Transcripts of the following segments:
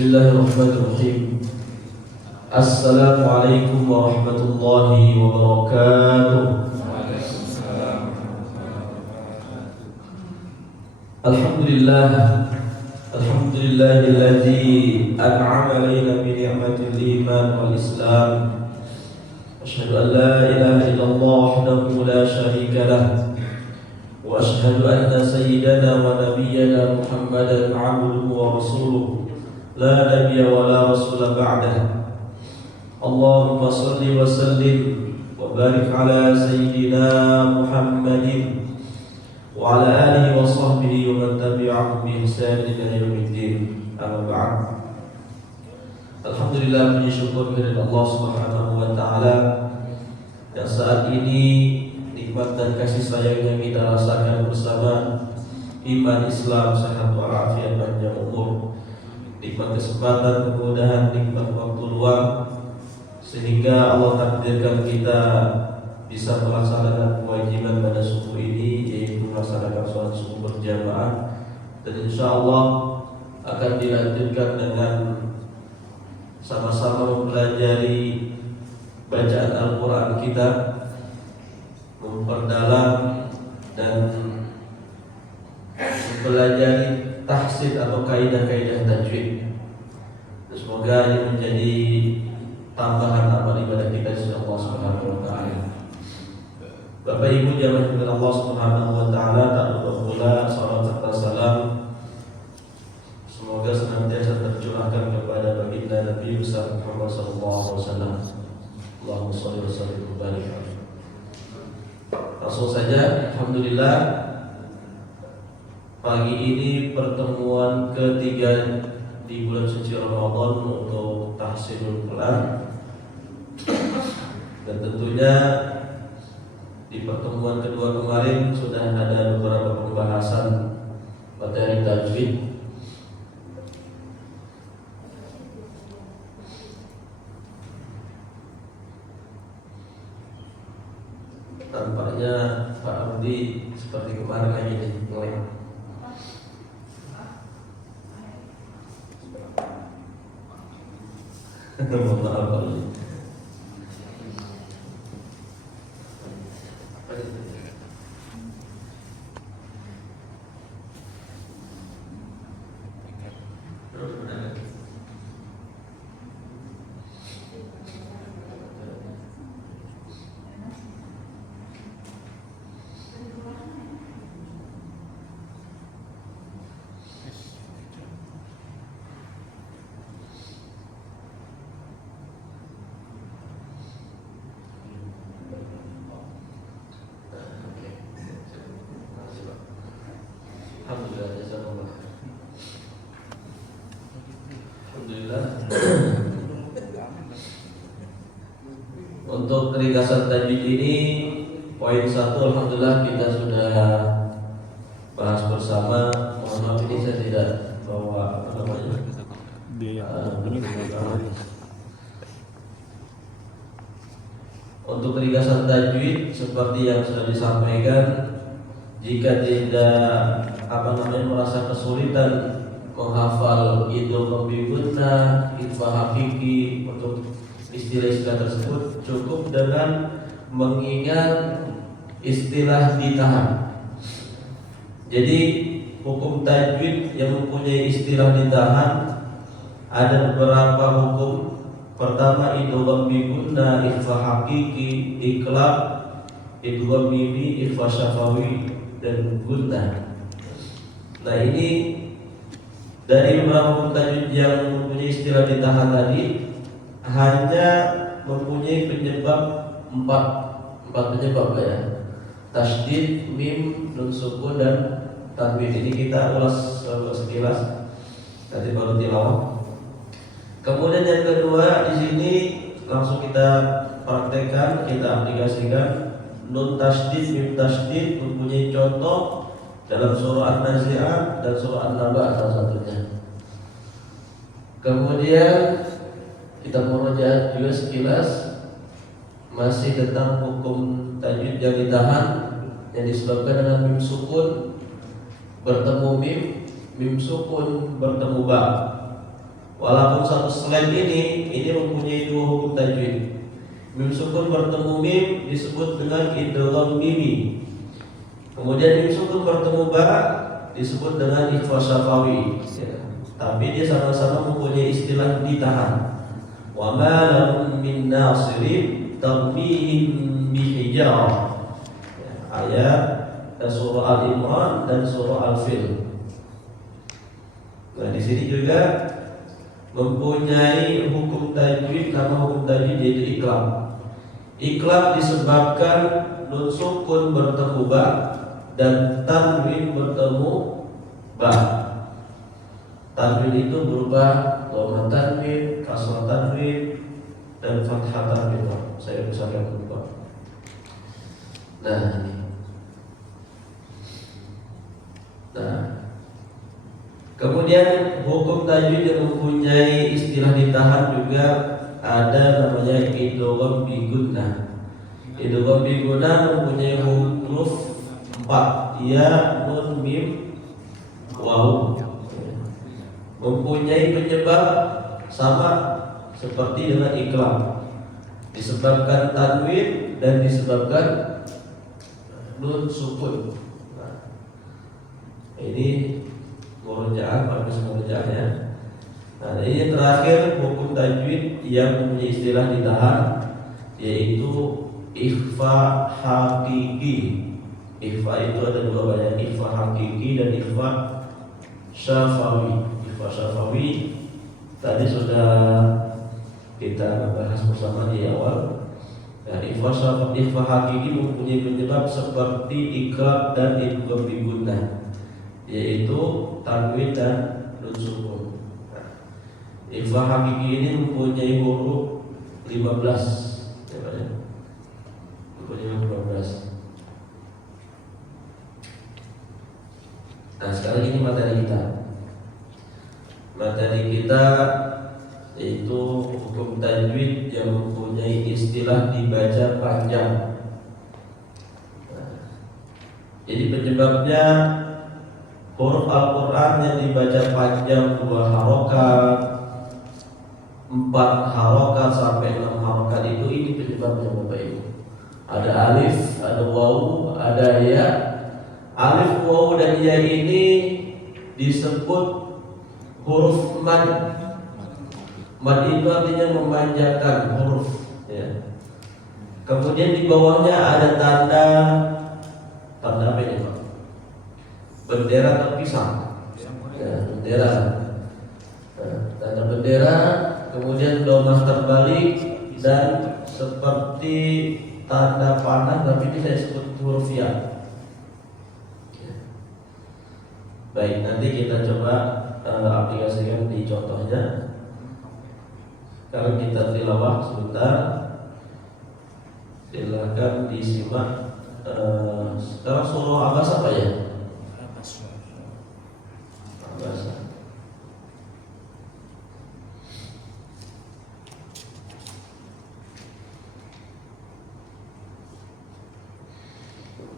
Bismillahirrahmanirrahim. Assalamualaikum warahmatullahi wabarakatuh. Alhamdulillah, alhamdulillahilladzi an'ama alaina bi ni'matil iman wal islam. Asyhadu an la ilaha illallah wahdahu la syarika lah. Wa asyhadu anna sayyidana wa nabiyyana Muhammadan 'abduhu wa rasuluh. La nabiyya wa la rasula ba'dah. Allahumma salli wa sallim wa barik ala sayyidina Muhammadin wa ala alihi wa sahbihi wa man tabi'ahum bi ihsan ila yaumiddin. Amma ba'd. Alhamdulillah, puji syukur kepada Allah Subhanahu wa taala yang saat ini nikmat dan kasih sayang yang kita rasakan bersama, iman, Islam, sehat walafiat, panjang umur, nikmat kesempatan, kemudahan, nikmat waktu luang, sehingga Allah takdirkan kita bisa melaksanakan kewajiban pada subuh ini, yaitu melaksanakan sholat subuh berjamaah, dan insya Allah akan dilanjutkan dengan sama-sama mempelajari bacaan Al-Quran kita, memperdalam dan mempelajari tahsid atau kaidah-kaidah tajwid. Semoga ini menjadi tambahan amal ibadah kita di sisi Allah Subhanahu wa taala. Bapak Ibu jamaah dari Allah Subhanahu wa taala, tak lupa pula salawat serta salam semoga senantiasa tercurahkan kepada baginda Nabi besar Muhammad sallallahu alaihi wasallam. Allahumma shalli wa sallim wa barik alaihi. Langsung saja, alhamdulillah, pagi ini pertemuan ketiga di bulan suci Ramadan untuk tahsinul Quran. Dan tentunya di pertemuan kedua kemarin sudah ada beberapa pembahasan materi tajwid. Tampaknya Pak Rudi seperti kemarin lagi ngeleng. Mohon maaf Pak Rudi. Untuk ringkasan tajwid ini, poin 1 alhamdulillah kita sudah bahas bersama. Mohon maaf ini saya tidak bawa apa namanya untuk ringkasan tajwid seperti yang sudah disampaikan. Jika tidak merasa kesulitan menghafal idgham bi gunnah, ikhfa hakiki, untuk istilah-istilah tersebut cukup dengan mengingat istilah ditahan. Jadi hukum tajwid yang mempunyai istilah ditahan ada beberapa hukum. Pertama, idgham bi gunnah, ikhfa hakiki, iqlab, idgham mimi, ikhfa syafawi, dan gunnah. Nah, ini dari beberapa hukum tajwid yang mempunyai istilah ditahan tadi hanya mempunyai penyebab empat penyebab ya: tasydid, mim, nun sukun, dan tanwin. Ini kita ulas sekilas, nanti baru tilawah. Kemudian yang kedua, di sini langsung kita praktekkan, kita aplikasikan. Nun tasydid, mim tasydid mempunyai contoh dalam surah An-Nazi'at dan surah An-Naba salah satunya. Kemudian kita murojaah juga sekilas masih tentang hukum tajwid yang ditahan, yang disebabkan dengan mim sukun bertemu mim, mim sukun bertemu ba. Walaupun satu slide ini mempunyai dua hukum tajwid. Mim sukun bertemu mim disebut dengan idgham mimi. Kemudian mim sukun bertemu ba disebut dengan ikhfa syafawi. Tapi dia sama-sama mempunyai istilah ditahan. Wa ma lahum min nasirin tarmihim bihijarah. Ayat surah Al-Imran dan surah Al-Fil. Nah, di sini juga mempunyai hukum tajwid, nama hukum tajwid yaitu iqlab. Iqlab disebabkan nun sukun bertemu ba dan tanwin bertemu ba. Tanwin itu berupa dhamma tanwin, kasrah tanwin, dan fathah tanwin. Saya besarkan lupa. Nah, ini. Kemudian hukum tajwid yang mempunyai istilah ditahan juga ada namanya idgham bi gunnah. Idgham bi gunnah mempunyai huruf 4, ya, nun, mim, waw. Mempunyai penyebab sama seperti dengan iqlab. Disebabkan tanwin dan disebabkan nun sukun. Nah, ini murojaah, bagus murojaahnya. Nah, ini terakhir hukum tajwid yang mempunyai istilah ditahan, yaitu ikhfa hakiki. Ikhfa itu ada dua banyak, ikhfa hakiki dan ikhfa syafawi. Ikhfa syafawi tadi sudah kita bahas bersama di awal. Nah, ikhfa hakiki mempunyai penyebab seperti iqlab dan idgham bi gunnah, yaitu tanwin dan nun sukun. Ikhfa hakiki ini mempunyai huruf 15, ya Pak ya? Mempunyai huruf 15. Nah, sekarang ini materi kita. Materi kita yaitu hukum tajwid yang mempunyai istilah dibaca panjang. Jadi penyebabnya huruf Al-Quran yang dibaca panjang 2 harokat, 4 harokat sampai 6 harokat itu, ini penyebabnya Bapak Ibu. Ada alif, ada wawu, ada ya. Alif, wawu dan ya ini disebut huruf mad. Mad itu artinya memanjangkan huruf, ya. Kemudian di bawahnya ada tanda apa ini Pak? Bendera terpisah, ya, bendera. Nah, tanda bendera, kemudian domah terbalik dan seperti tanda panah, tapi ini saya sebut huruf ya. Baik, nanti kita coba aplikasikan di contohnya. Sekarang kita tilawah sebentar. Silakan disimak. Sekarang surah Abasa apa ya? Abasa.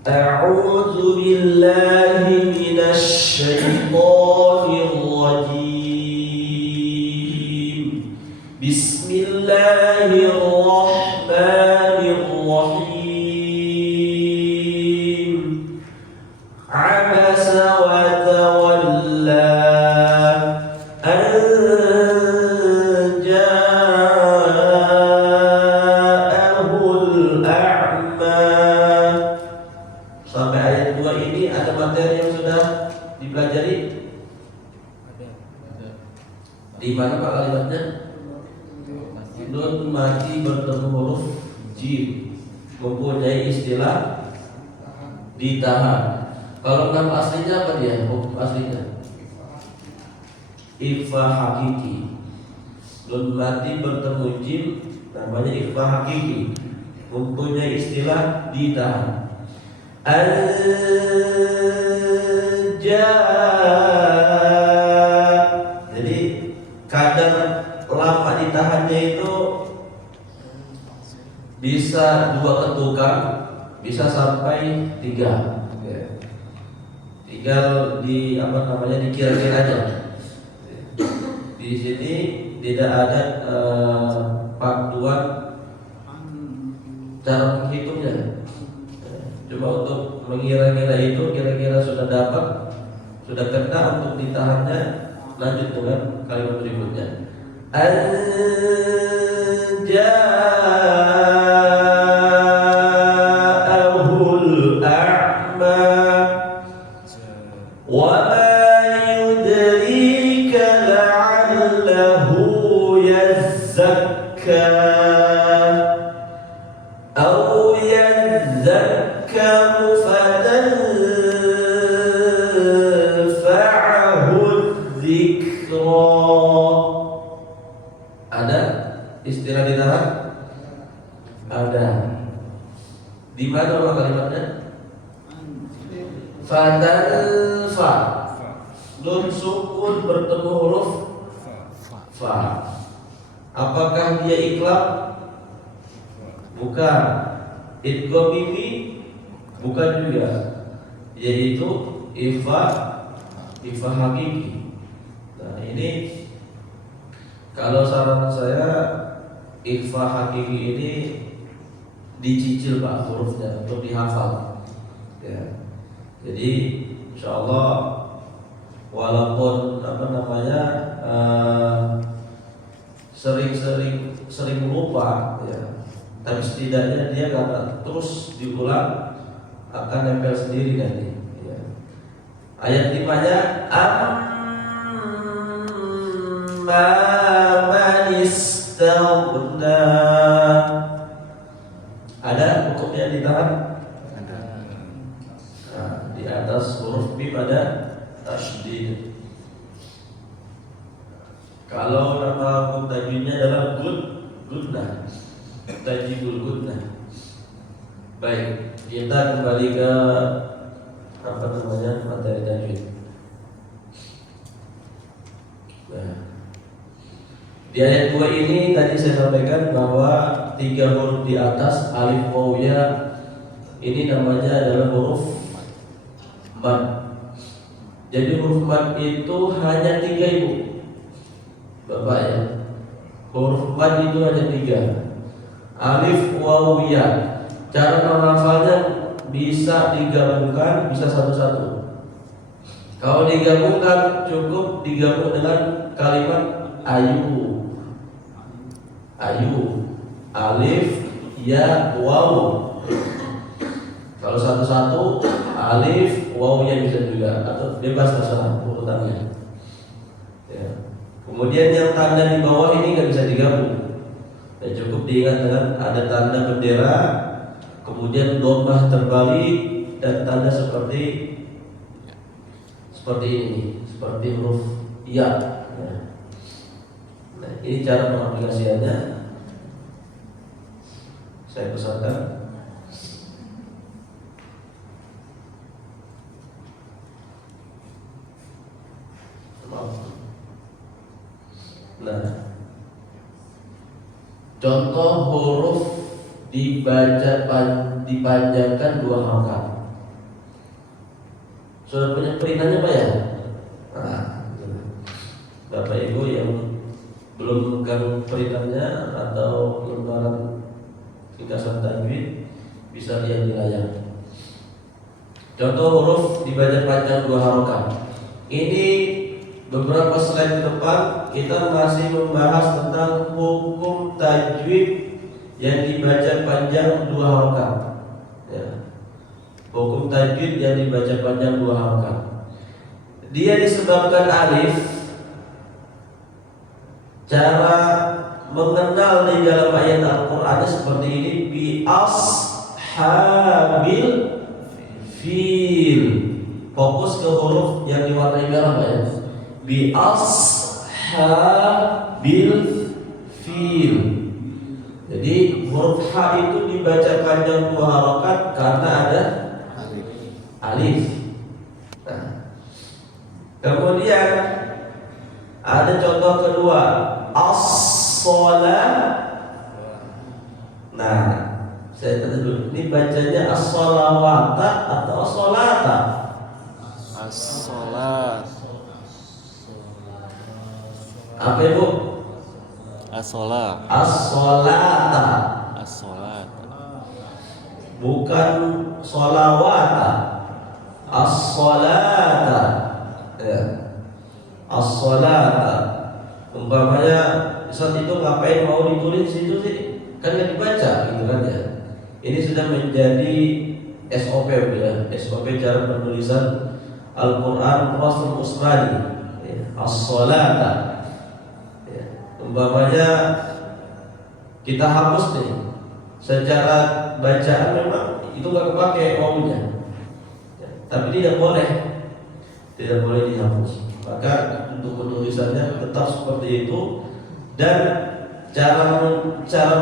A'udzu billahi minasy syaithanir rajim. Bismillahirrahmanirrahim. Abasa wa tawalla an ja'ahul a'ma. Sampai ayat 2 ini ada materi yang sudah dipelajari? Di mana Pak kalimatnya? Nun mati bertemu huruf jim, mempunyai istilah ditahan. Kalau nama aslinya apa dia? Hukum aslinya ikhfa hakiki. Nun mati bertemu jim namanya ikhfa hakiki, mempunyai istilah ditahan. Jadi kadar lama ditahannya itu bisa 2 ketukan, bisa sampai 3. Tinggal dikira-kira aja. Di di sini tidak ada panduan cara menghitungnya. Coba untuk mengira-ngira itu kira-kira sudah dapat, sudah kena untuk ditahannya, lanjut dengan kalimat berikutnya. Ja'ahul a'ma wa ma yudrika la'allahu yazzakka aw yadhakkaru fatanfa'ahu dzikra. Ada istilah ditahan? Ada. Di mana Allah kalimatnya? Fatanfa. Nun sukun bertemu huruf fa. Apakah dia iklab? Bukan. Idgham mimi? Bukan juga. Yaitu ifa hakiki. Nah, ini kalau saran saya ikhfa hakiki ini dicicil Pak hurufnya untuk dihafal. Ya. Jadi insyaallah walaupun sering lupa ya, tapi setidaknya dia karena terus diulang akan nempel sendiri nanti. Ya. Ayat 5-nya amma man istaghna. Ada hukumnya ditahan? Ada. Nah, di atas huruf mim ada tasydid. Kalau nama hukum tajwidnya adalah gunnah, tajwidul gunnah. Baik, kita kembali ke materi tajwid. Nah, di ayat 2 ini tadi saya sampaikan bahwa 3 huruf di atas alif waw ya ini namanya adalah huruf mad. Jadi huruf mad itu hanya 3 ibu Bapak ya. Huruf mad itu hanya 3. Alif waw ya. Cara menghafalnya bisa digabungkan, bisa satu-satu. Kalau digabungkan cukup digabung dengan kalimat ayu. Alif ya waw. Kalau satu-satu alif waw ya bisa juga atau bebas terserah urutannya. Ya. Kemudian yang tanda di bawah ini nggak bisa digabung. Dan cukup diingat dengan ada tanda bendera, kemudian dhammah terbalik dan tanda seperti ini, seperti huruf ya. Nah, ini cara pengaplikasiannya. Saya pesankan. Nah, contoh huruf dipanjangkan 2 harokat. Sudah punya perintannya Pak ya? Nah, Bapak Ibu yang belum memegang perintannya atau lembaran ringkasan tajwid bisa lihat di layar. Contoh huruf dibaca panjang 2 harokat. Ini beberapa slide ke depan kita masih membahas tentang hukum tajwid yang dibaca panjang 2 harokat. Ya. Hukum tajwid yang dibaca panjang 2 harokat. Dia disebabkan alif. Cara mengenal di dalam ayat Al-Quran seperti ini, bi ashabil fil. Fokus ke huruf yang diwarnai merah Pak ya. Bi ashabil fil. Jadi huruf H itu dibaca panjang 2 harokat karena ada alif. Nah, kemudian ada contoh kedua, as-shalah. Nah, saya tanya dulu, ini bacanya as-shalawata atau as-sholata? As-shalah. Apa Ibu? As-sholat. As-sholata. As-sholat. Bukan sholawata. As-sholata. Ya. As-sholata. Umpamanya saat itu ngapain mau ditulis itu sih? Kan nggak dibaca gitu kan ya. Ini sudah menjadi SOP ya. SOP cara penulisan Al-Quran Rasul Usrani ya. As-sholata ya. Umpamanya kita hapus nih, secara bacaan memang itu nggak kepake wawunya ya. Tapi tidak boleh dihapus. Maka untuk penulisannya tetap seperti itu, dan cara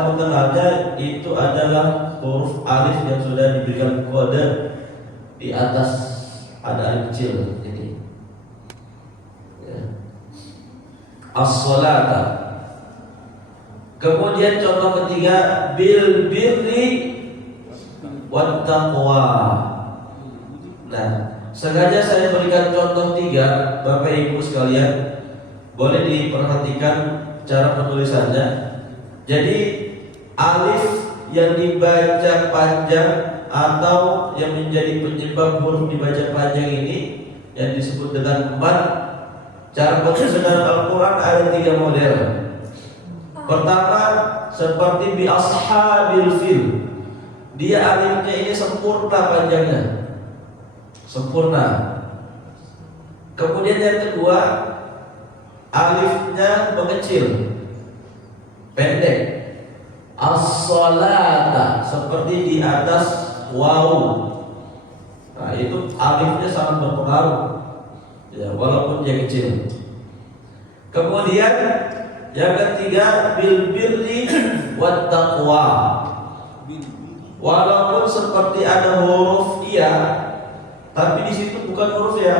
mengenalnya itu adalah huruf alif yang sudah diberikan kode di atas, ada alif kecil ini ya. As-sholata. Kemudian contoh ketiga, bil birri wat taqwa. Nah, sengaja saya berikan contoh 3, Bapak Ibu sekalian, boleh diperhatikan cara penulisannya. Jadi alif yang dibaca panjang atau yang menjadi penyebab huruf dibaca panjang ini yang disebut dengan mad. Cara penulisan dalam Al-Quran ada 3 model. Pertama, seperti bi ashabil fil, dia alifnya ini sempurna panjangnya, sempurna. Kemudian yang kedua, alifnya mengecil, pendek. As-sholata, seperti di atas waw. Nah, itu alifnya sangat berpengaruh ya, walaupun dia kecil. Kemudian yang ketiga, bil birri wat taqwa. Walaupun seperti ada huruf iya, tapi di situ bukan huruf ya.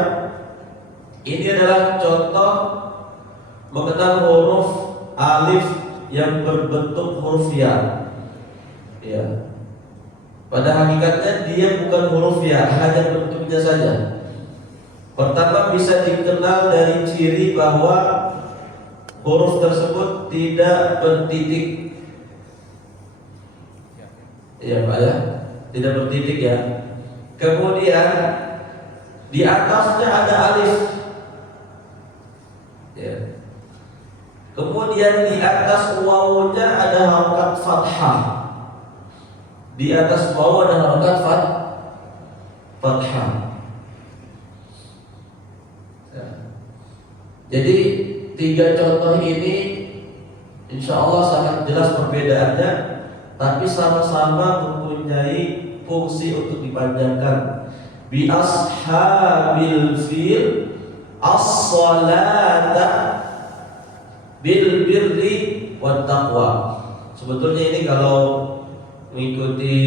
Ini adalah contoh mengenal huruf alif yang berbentuk huruf ya. Ya. Pada hakikatnya dia bukan huruf ya, hanya bentuknya saja. Pertama, bisa dikenal dari ciri bahwa huruf tersebut tidak bertitik. Ya Pak ya, tidak bertitik ya. Kemudian di atasnya ada alif ya. Kemudian di atas wawunya ada harokat fathah. Di atas wawu ada harokat fathah ya. Jadi 3 contoh ini insya Allah sangat jelas perbedaannya, tapi sama-sama mempunyai fungsi untuk dipanjangkan. Bi ashabil fil, as-sholata, bil birri wat taqwa. Sebetulnya ini kalau mengikuti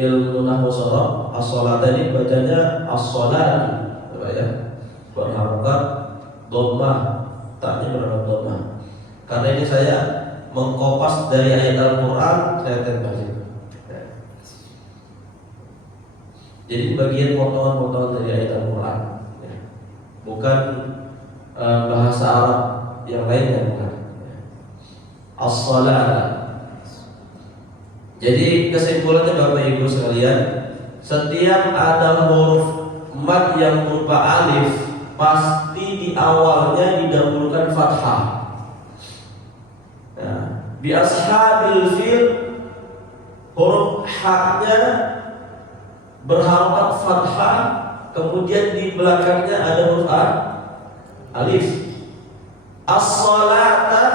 ilmu nahwu sharaf, as-sholata ini bacanya as-sholat ya, berharokat dhammah, taknya berharokat dhammah. Karena ini saya mengkopas dari ayat Al-Quran, saya tempel situ. Jadi bagian potongan-potongan dari ayat Al-Quran, bukan bahasa Arab yang lainnya, bukan. As-salat. Jadi kesimpulannya Bapak Ibu sekalian, setiap ada huruf mad yang berupa alif, pasti di awalnya didahulukan fathah. Bi ashabil fil, huruf haknya berharokat fathah, kemudian di belakangnya ada huruf alif. As-sholata,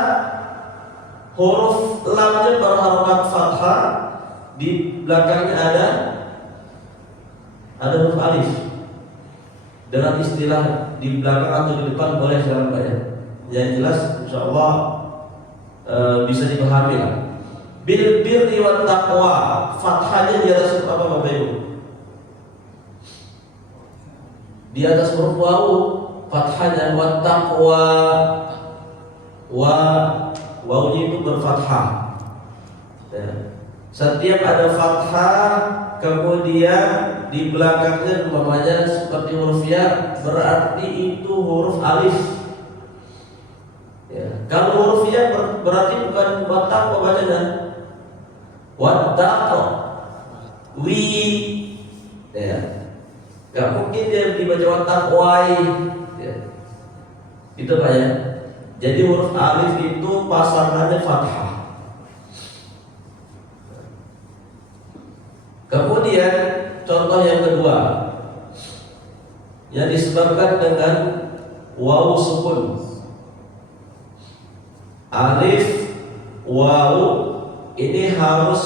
huruf lamnya berharokat fathah, di belakangnya ada huruf alif. Dengan istilah di belakang atau di depan boleh silakan Pak ya. Yang jelas insyaallah bisa dipahami lah. Bil birri wat taqwa, fathahnya di atas huruf apa Bapak Ibu? Di atas huruf wawu, fathahnya wat taqwa. Wawunya itu berfathah ya. Setiap ada fathah kemudian di belakangnya umpamanya seperti huruf ya, berarti itu huruf alif. Ya. Kalau huruf ya berarti bukan wattaqo bacanya. Wattaqo. Wi. Ya. Gak mungkin dia dibaca wattaqwai. Ya. Itu Pak ya. Jadi huruf alif itu pasangannya fathah. Kemudian contoh yang kedua yang disebabkan dengan waw sukun. Alif, waw ini harus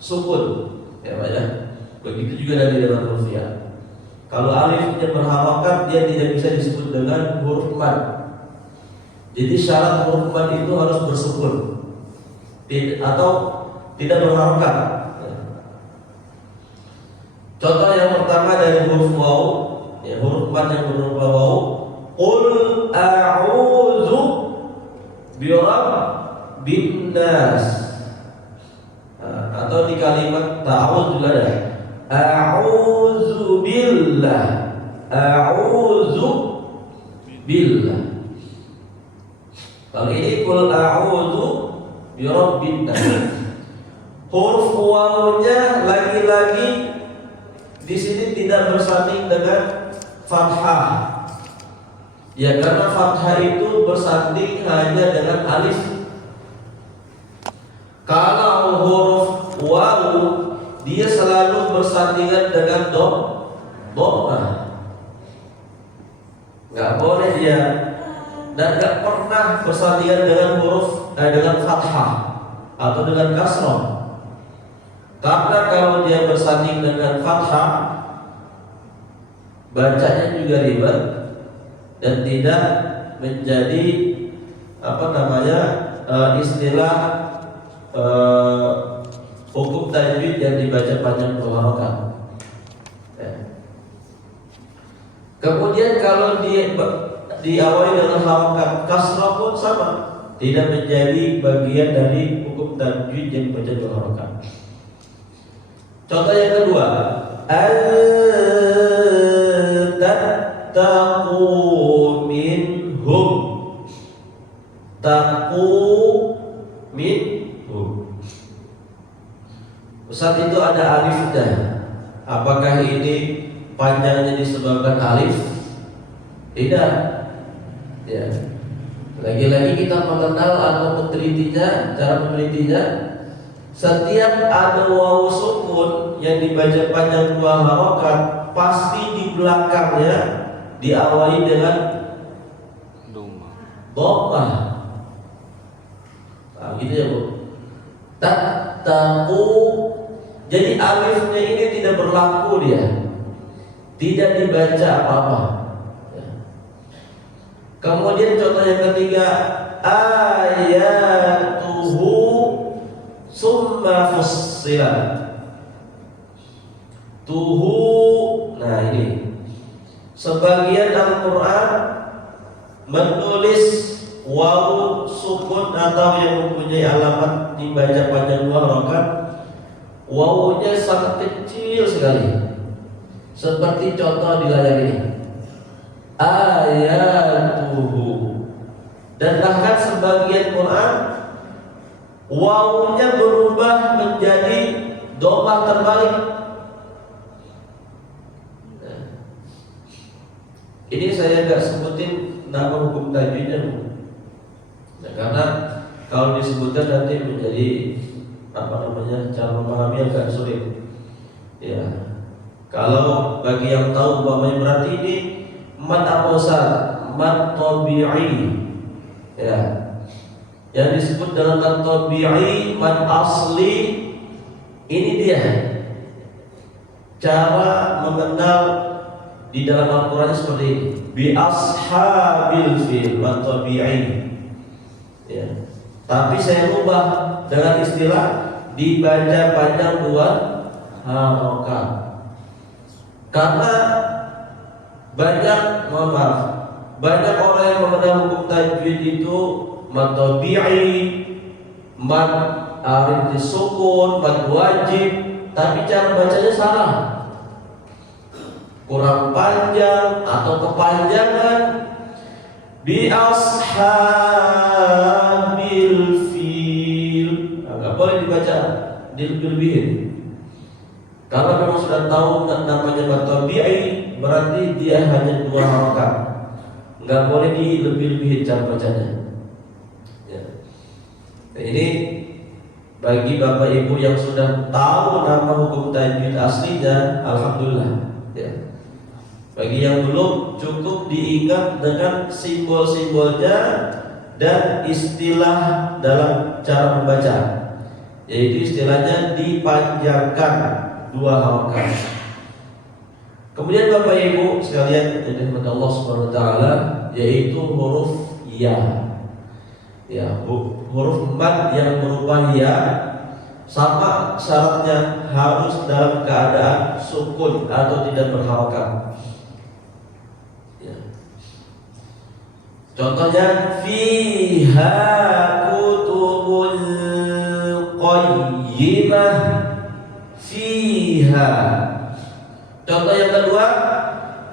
sukun, ya Pak ya. Begitu juga dari dalam huruf ya. Kalau alifnya berharokat dia tidak bisa disebut dengan huruf mad. Jadi syarat huruf mad itu harus bersukun atau tidak berharokat. Contoh yang pertama dari huruf waw, ya, huruf mad yang berupa waw. Qul a'udzu birabbin nas. Atau di kalimat ta'awudz juga ada. A'udzu billah. A'udzu billah. Kalau ini qul a'udzu birabbin nas. Huruf wawnya lagi-lagi di sini tidak bersanding dengan fathah. Ya karena fathah itu bersanding hanya dengan alif. Kalau huruf waw dia selalu bersandingan dengan dhammah. Enggak boleh dia dan enggak pernah bersandingan dengan huruf dengan fathah atau dengan kasrah. Karena kalau dia bersanding dengan fathah bacanya juga ribet dan tidak menjadi istilah hukum tajwid yang dibaca panjang berharokat. Ya. Kemudian kalau diawali dengan harokat kasrah pun sama, tidak menjadi bagian dari hukum tajwid yang dibaca berharokat. Contoh yang kedua, tattaqu minhum. Taqu minhum. Saat itu ada alifnya. Apakah ini panjangnya disebabkan alif? Tidak. Ya. Lagi-lagi kita mengenal atau menelitinya, cara menelitinya. Setiap ada waw sukun yang dibaca panjang dua harokat, pasti di belakangnya diawali dengan dhammah. Nah, gitu ya Bu. Tattaqu. Jadi alifnya ini tidak berlaku dia, tidak dibaca apa-apa. Kemudian contoh yang ketiga, ayatuhu summa fussilat. Tuhu. Nah ini sebagian Al-Quran menulis waw sukun atau yang mempunyai alamat dibaca panjang dua harokat. Wawunya sangat kecil sekali, seperti contoh di layar ini, ayatuhu. Dan bahkan sebagian Quran wawunya berubah menjadi dhammah terbalik. Ini saya nggak sebutin nama hukum tajwidnya, nah, karena kalau disebutkan nanti menjadi cara memahami agak sulit. Ya, kalau bagi yang tahu umpamanya berarti ini mad apa Ustaz? Mad tabi'i. Ya, yang disebut dalam mad tabi'i, mad asli, ini dia cara mengenal di dalam Al-Quran seperti ini. Bi ashabil fil, mad tabi'i. Ya. Tapi saya ubah dengan istilah dibaca panjang dua harokat. Karena banyak orang yang mengenal hukum tajwid itu mad tabi'i, mad arif disukun, mad wajib, tapi cara bacanya salah, kurang panjang atau kepanjangan. bi ashabil fil. Enggak boleh dibaca dilebih-lebihin. Kalau memang sudah tahu namanya tabi'i, berarti dia hanya 2 harakat. Enggak boleh dilebih-lebihin cara bacanya. Ya. Nah, ini bagi Bapak Ibu yang sudah tahu nama hukum tajwid aslinya, alhamdulillah. Ya. Bagi yang belum, cukup diingat dengan simbol-simbolnya dan istilah dalam cara membaca. Yaitu istilahnya dipanjangkan 2 harakat. Kemudian Bapak Ibu sekalian yang dirahmati Allah Subhanahu wa taala, yaitu huruf ya. Ya, huruf mad yang berupa ya, sama syaratnya harus dalam keadaan sukun atau tidak berharakat. Ya. Contohnya fiha kutubul qayyimah. Fiha. Contoh yang kedua,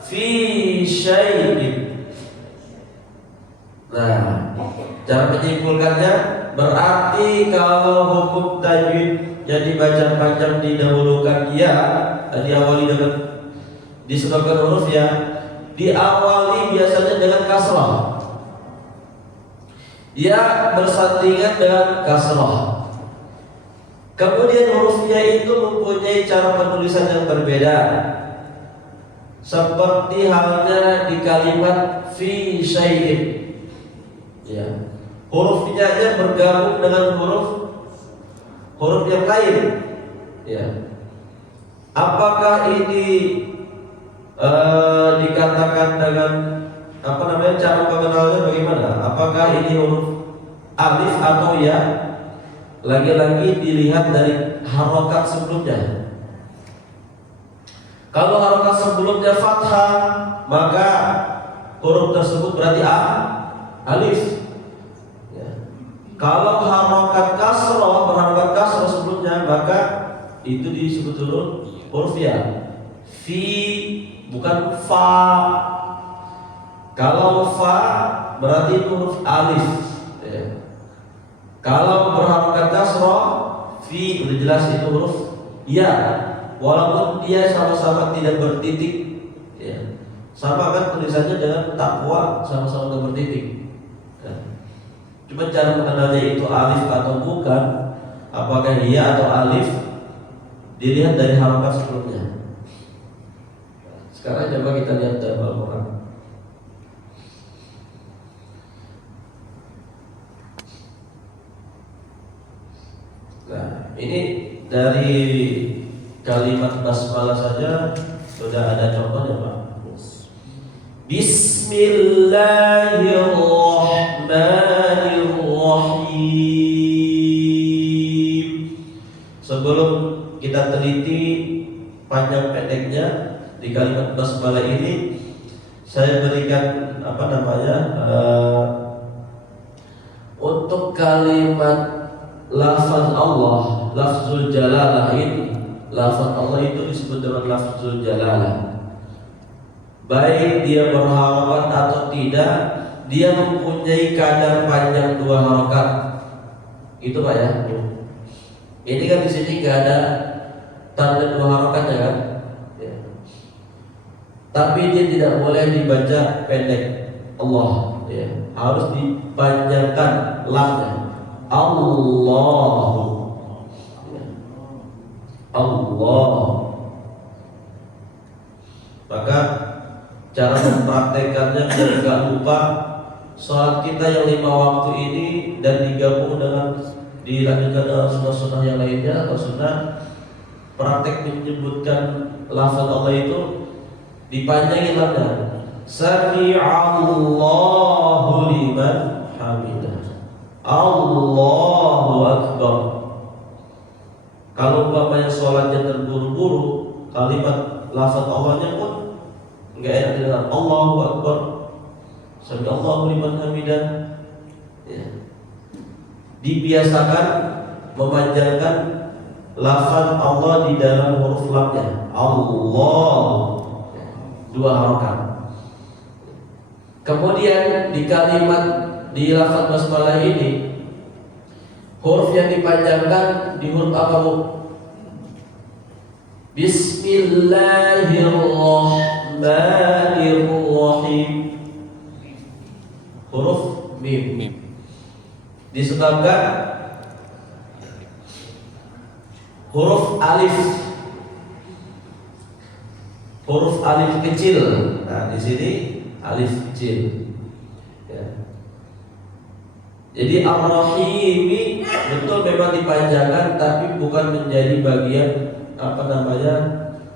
fi syai'in. Nah, cara menyimpulkannya berarti kalau hukum tajwid yang dibaca panjang didahulukan ya, diawali dengan disebabkan huruf ya, diawali biasanya dengan kasrah. Ya bersandingan dengan kasrah. Kemudian hurufnya itu mempunyai cara penulisan yang berbeda. Seperti halnya di kalimat fi syai'in. Ya. Hurufnya aja bergabung dengan huruf yang lain. Ya. Apakah ini dikatakan dengan cara pengenalnya bagaimana? Apakah ini huruf alif atau ya? Lagi-lagi dilihat dari harokat sebelumnya. Kalau harokat sebelumnya fathah, maka huruf tersebut berarti alif. Ya. Kalau harokat kasroh, berharokat kasroh sebelumnya, maka itu disebut huruf ya. Fi bukan fa. Kalau fa berarti itu huruf alif. Ya. Kalau berharokat kasroh, fi udah jelas itu huruf ya, walaupun dia sama-sama tidak bertitik, ya. Sama kan tulisannya dengan takwa, sama-sama tidak bertitik. Ya. Cuma cara mengenalnya itu alif atau bukan, apakah iya atau alif, dilihat dari harokat sebelumnya. Sekarang coba kita lihat dalam Al-Quran. Nah, ini dari kalimat basmalah saja sudah ada contohnya, Pak. Bismillahirrahmanirrahim. Sebelum kita teliti panjang pendeknya di kalimat basmalah ini, saya berikan untuk kalimat lafaz Allah, lafzul jalalah ini, lafaz Allah itu disebut dengan lafzul jalalah. Baik dia berharokat atau tidak, dia mempunyai kadar panjang 2 harokat. Itu Pak ya. Ini kan di sini nggak ada tanda 2 harokat ya kan? Ya. Tapi dia tidak boleh dibaca pendek Allah, ya. Harus dipanjangkan lamnya. Allah, Allah. Maka cara mempraktekannya jangan lupa sholat kita yang 5 waktu ini dan digabung dengan dilanjutkan dengan sunnah-sunnah yang lainnya atau sunnah praktek menyebutkan lafaz Allah itu dipanjangin lamnya. Sami'allahu liman hamidah. Allahu Akbar. Kalau umpamanya sholatnya terburu-buru, kalimat lafaz Allahnya pun enggak enak dengan Allahu Akbar. Sami'allahu liman hamidah. Ya. Dibiasakan memanjangkan lafaz Allah di dalam huruf lamnya. Allah. 2 harokat. Kemudian di kalimat di lafaz basmalah ini huruf yang dipanjangkan di huruf apa Bu? Bismillahirrahmanirrahim. Huruf mim. Mim. Disebabkan huruf alif kecil. Nah, di sini alif kecil. Ya. Jadi ar-rahimi betul memang dipanjangkan, tapi bukan menjadi bagian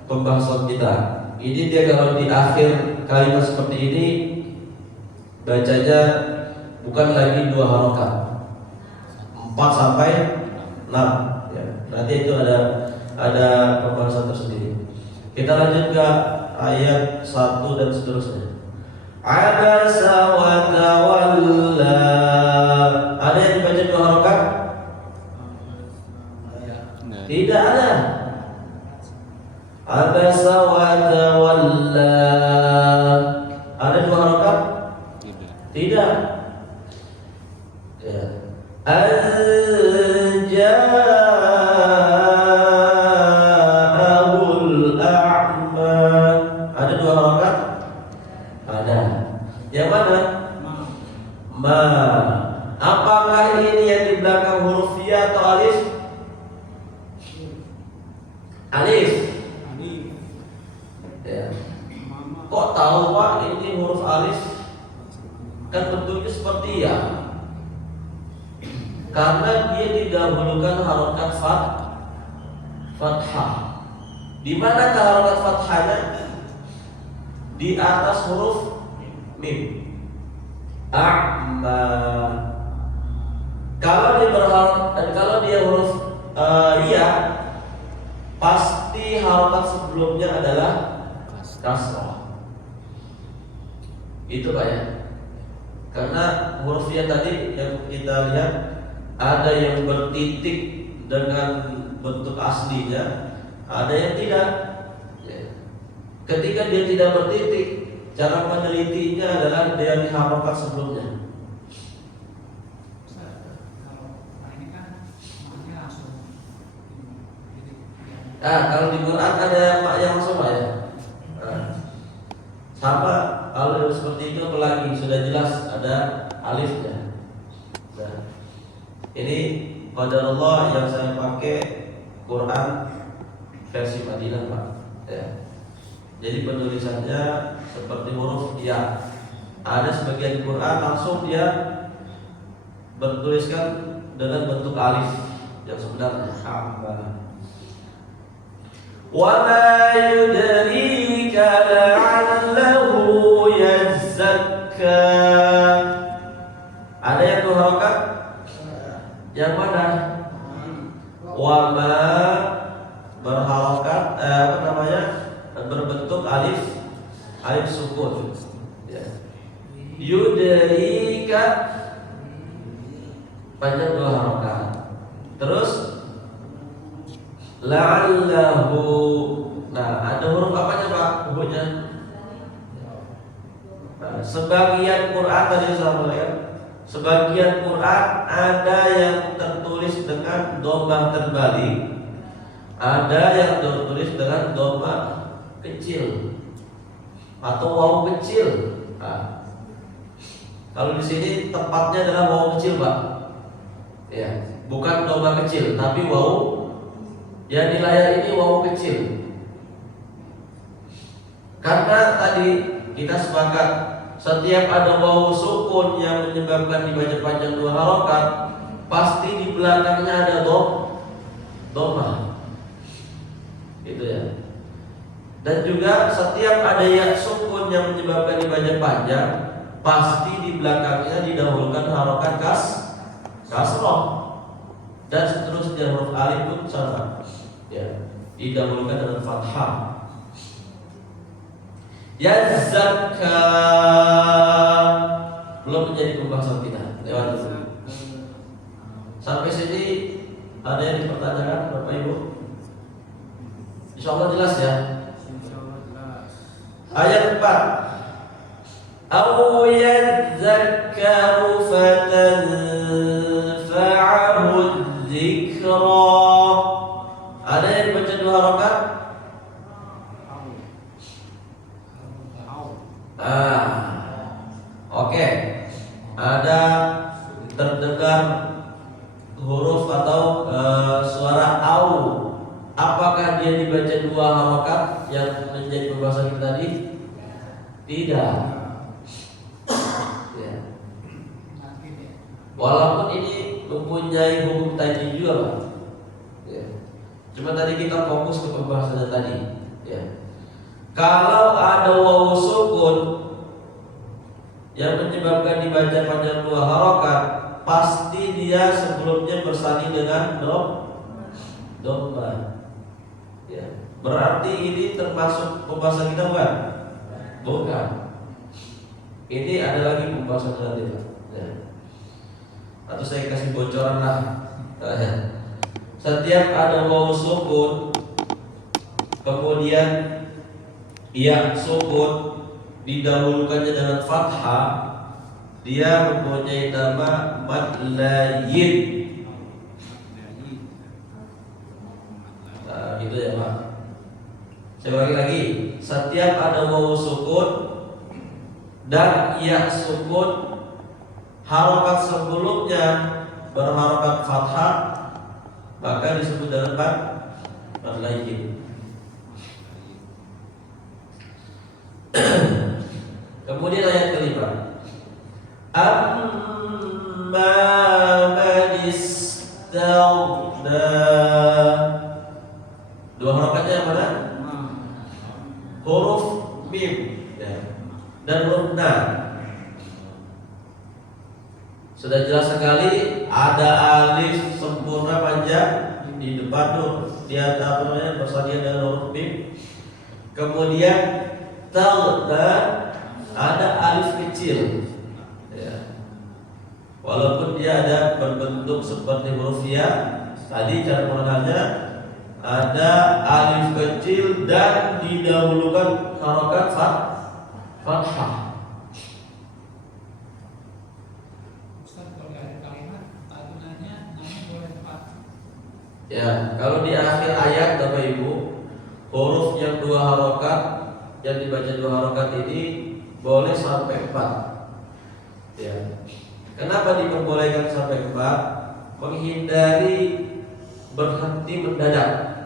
pembahasan kita. Ini dia kalau di akhir kalimat seperti ini bacanya bukan lagi 2 harokat, 4 sampai 6 ya. Nanti itu ada pembahasan tersendiri. Kita lanjut ke ayat 1 dan seterusnya. Abasa wa tawalla. Ada yang dibaca 2 harokat? Tidak ada. Abasa wa tawalla. Ada 2 harokat? Tidak. Ya. Anja'ahul a'ma. Ada 2 harokat? Ada. Yang mana? Ma. Apakah ini yang di belakang huruf ya atau alif? Alif. Ya. Kok tahu Pak ini huruf alif? Kan bentuknya seperti ya. Karena dia didahulukan harokat fathah. Di mana harokat fathahnya? Di atas huruf mim. A'ma. Kalau dia huruf ya, pasti harokat sebelumnya adalah kasrah. Itu Pak ya. Karena huruf ya tadi yang kita lihat ada yang bertitik dengan bentuk aslinya, ada yang tidak. Ketika dia tidak bertitik, cara menelitinya adalah dia diharokat sebelumnya. Kalau di Quran ada mak yang langsung ya. Sama kalau seperti itu apalagi sudah jelas ada alifnya. Nah, ini qadarullah yang saya pakai Quran versi Madinah Pak. Ya. Jadi penulisannya seperti huruf ya. Ada sebagian Quran langsung dia bertuliskan dengan bentuk alif yang sebenarnya hamba. Wa ma yudrika la'allahu yazakka. Ada yang berharokat? Yang mana? Wa ma berharokat berbentuk alif sukun. Ya. Yudrika panjang 2 harokat. Terus la'allahu. Nah, ada huruf apanya Pak? Hurufnya. Nah, sebagian Quran tadi saya sampaikan, sebagian Quran ada yang tertulis dengan dhammah terbalik, ada yang tertulis dengan dhammah kecil atau waw kecil. Nah, kalau di sini tepatnya adalah waw kecil Pak. Ya, bukan dhammah kecil, tapi waw. Yang di layar ini waw kecil. Karena tadi kita sepakat setiap ada waw sukun yang menyebabkan dibaca panjang 2 harokat, pasti di belakangnya ada dhammah. Gitu ya. Dan juga setiap ada ya sukun yang menyebabkan dibaca panjang, pasti di belakangnya didahulukan harokat kasroh. Dan seterusnya huruf alif pun sama. Ya, didahulukan dengan fathah. Yazakka belum menjadi pembahasan kita. Lewat dulu. Sampai sini ada yang dipertanyakan Bapak Ibu? Insyaallah jelas ya. Ayat 4. أو يذكر فتنفعه الذكرى. Ada yang baca 2 rakaat? Oke. Ada terdengar huruf atau suara au. Apakah dia dibaca 2 harakat yang menjadi pembahasan kita tadi? Tidak. Ya. Walaupun ini mempunyai hukum tajwid juga, Pak. Ya. Cuma tadi kita fokus ke pembahasannya tadi. Ya. Kalau ada wawu sukun yang menyebabkan dibaca panjang 2 harakat, pasti dia sebelumnya bersanding dengan dhamma. Ya. Berarti ini termasuk pembahasan kita bukan? Bukan. Ini ada lagi pembahasan nanti, Pak. Ya. Atau saya kasih bocoran lah. Setiap ada wawu sukun, kemudian ya sukun didahulukannya dengan fathah, dia mempunyai nama mad layyin. Nah, gitu ya, Pak. Saya ulangi lagi. Setiap ada wawu sukun dan ya sukun, harokat sebelumnya berharokat fathah, maka disebut dengan mad layyin. Kemudian ayat kelima, amma man istaghna. 2 harokatnya yang mana? Huruf mim ya, dan huruf na. Sudah jelas sekali ada alif sempurna panjang di depan nur, di atasnya bersanding dengan huruf mim. Kemudian taghna ada alif kecil ya. Walaupun dia ada berbentuk seperti huruf ya, tadi cara mengenalnya ada alif kecil dan didahulukan harokat fathah. Ya, kalau di akhir ayat Bapak Ibu, huruf yang 2 harokat yang dibaca 2 harokat ini boleh sampai 4. Ya. Kenapa diperbolehkan sampai 4? Menghindari berhenti mendadak.